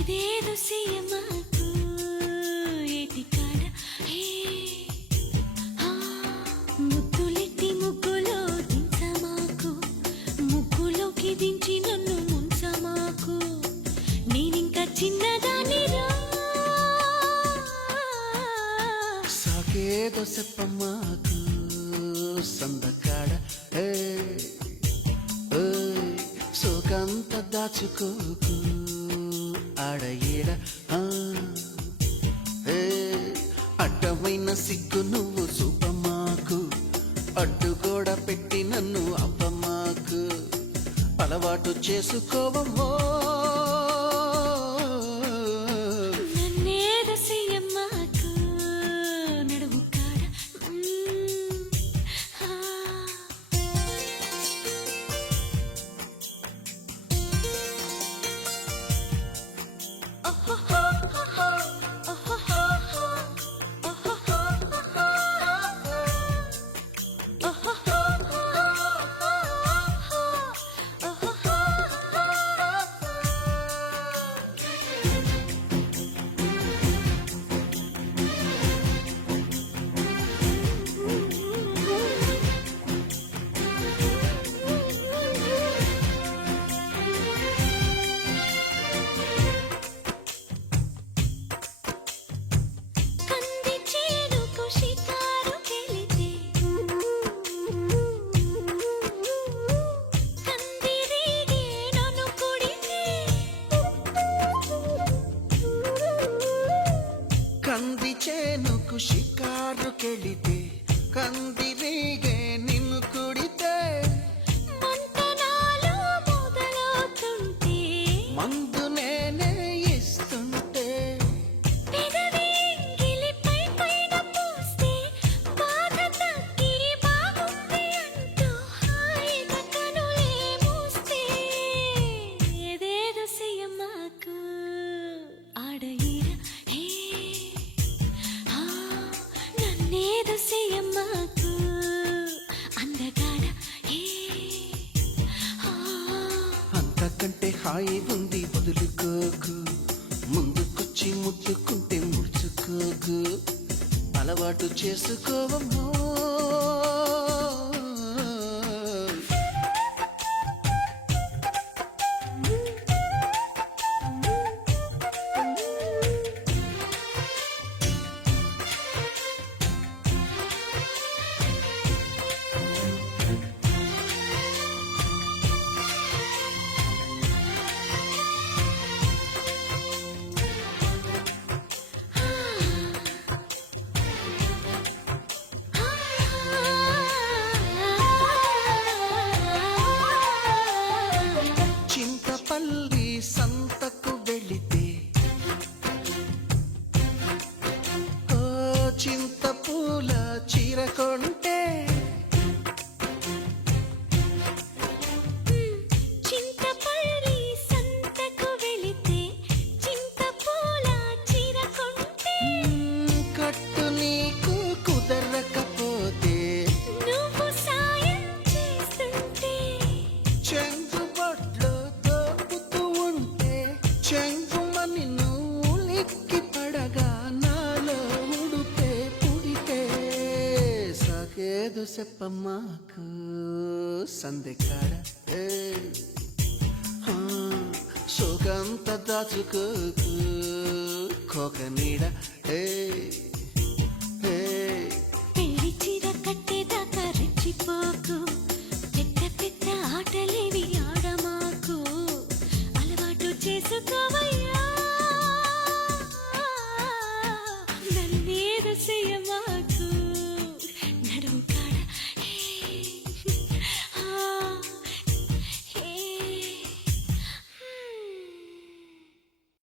ఇదేదో సీయమాకు ఏటికాడ ముద్దులెట్టి ముగ్గులో దించమాకు, ముగ్గులోకి దించి నన్ను ముంచమాకు. నేనింకా చిన్నదానిరా, సాకేదో చెప్పమాకు సందకాడ సోకంత దాచుకోకు ఆడ ఈడ అడ్డమైన సిగ్గు నువ్వు చూపమాకు, అడ్డుగోడ పెట్టి నన్ను అప్పమాకు. అలవాటు చేసుకోవమ్మో నన్నేదో సీయమాకు నడుము కాడ. కంది చేనుకు షికారుకెళితే కందిరీగే నిన్ను కుడితే, మంతనాలు మొదలవుతుంటే మందు నేనే ఇస్తుంటే, పెదవి గిలిపై పైన పూస్తే బాధ తగ్గి బాగుంది అంటూ హాయిగా కనులే మూస్తే, ఏదేదో సీయమాకు ఆడ ఈడ నన్నేదో సీయమాకు అందగాడ. అంతకంటే హాయి ఉంది వదులుకోకు, ముందుకొచ్చి ముద్దుకుంటే ముడుచుకోకు. అలవాటు చేసుకోవమ్మో చింతపల్లి సంతకు వెళితే ఓ చింతపూల చీర కొంటే, చింతపల్లి సంతకు వెళితే చింతపూల చీర కొంటే, కట్టు నీకు కుదరకపోతే నువ్వు సాయం చేస్తుంటే, చెంగు బొట్లో దోపుతూ ఉంటే, చెంగుమని నువ్వు లిక్కి పడగా నాలో ఉడితే పుడితే, సాకేదు చెప్పమాకు సందెకాడ సోకంత దాచుకోకు కోక నీడ. పెళ్లి చీర కట్టేదాకా రెచ్చిపోకు, పెద్ద పెద్ద ఆటలేవి ఆడమాకు. అలవాటు చేసుకోవా